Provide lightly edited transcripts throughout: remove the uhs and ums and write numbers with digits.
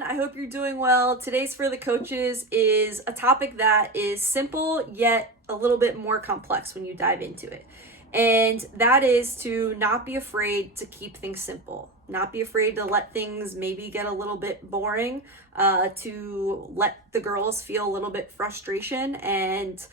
everyone. I hope you're doing well. Today's for the coaches is a topic that is simple yet a little bit more complex when you dive into it. And that is to not be afraid to keep things simple. Not be afraid to let things maybe get a little bit boring, to let the girls feel a little bit frustration and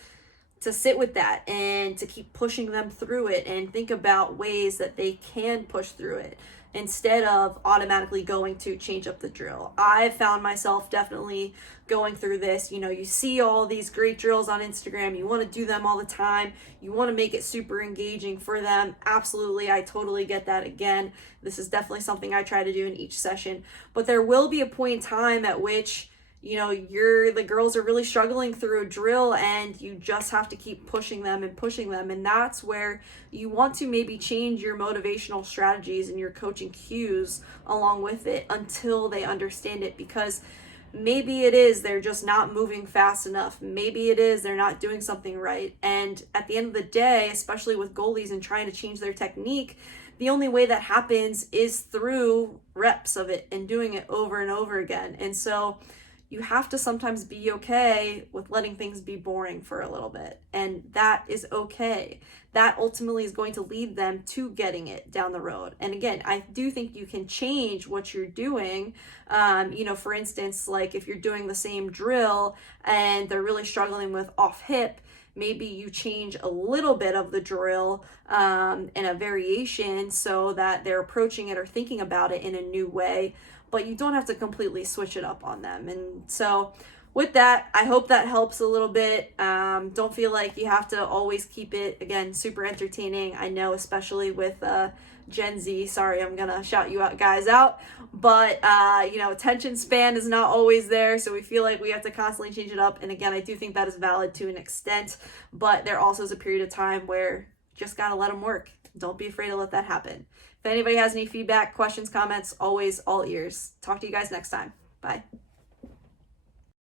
to sit with that and to keep pushing them through it and think about ways that they can push through it instead of automatically going to change up the drill. I've found myself definitely going through this. You know, you see all these great drills on Instagram, you want to do them all the time, you want to make it super engaging for them. Absolutely, I totally get that. Again, this is definitely something I try to do in each session, but there will be a point in time at which the girls are really struggling through a drill and you just have to keep pushing them. And that's where you want to maybe change your motivational strategies and your coaching cues along with it until they understand it, because maybe it is they're just not moving fast enough. Maybe it is they're not doing something right. And at the end of the day, especially with goalies and trying to change their technique, the only way that happens is through reps of it and doing it over and over again. And so you have to sometimes be okay with letting things be boring for a little bit. And that is okay. That ultimately is going to lead them to getting it down the road. And again, I do think you can change what you're doing. For instance, like if you're doing the same drill and they're really struggling with off hip, maybe you change a little bit of the drill and a variation so that they're approaching it or thinking about it in a new way, but you don't have to completely switch it up on them. And so with that, I hope that helps a little bit. Don't feel like you have to always keep it, again, super entertaining. I know, especially with Gen Z, sorry, I'm gonna shout you guys out, but attention span is not always there, so we feel like we have to constantly change it up. And again, I do think that is valid to an extent, but there also is a period of time where you just gotta let them work. Don't be afraid to let that happen. If anybody has any feedback, questions, comments, always all ears. Talk to you guys next time. Bye.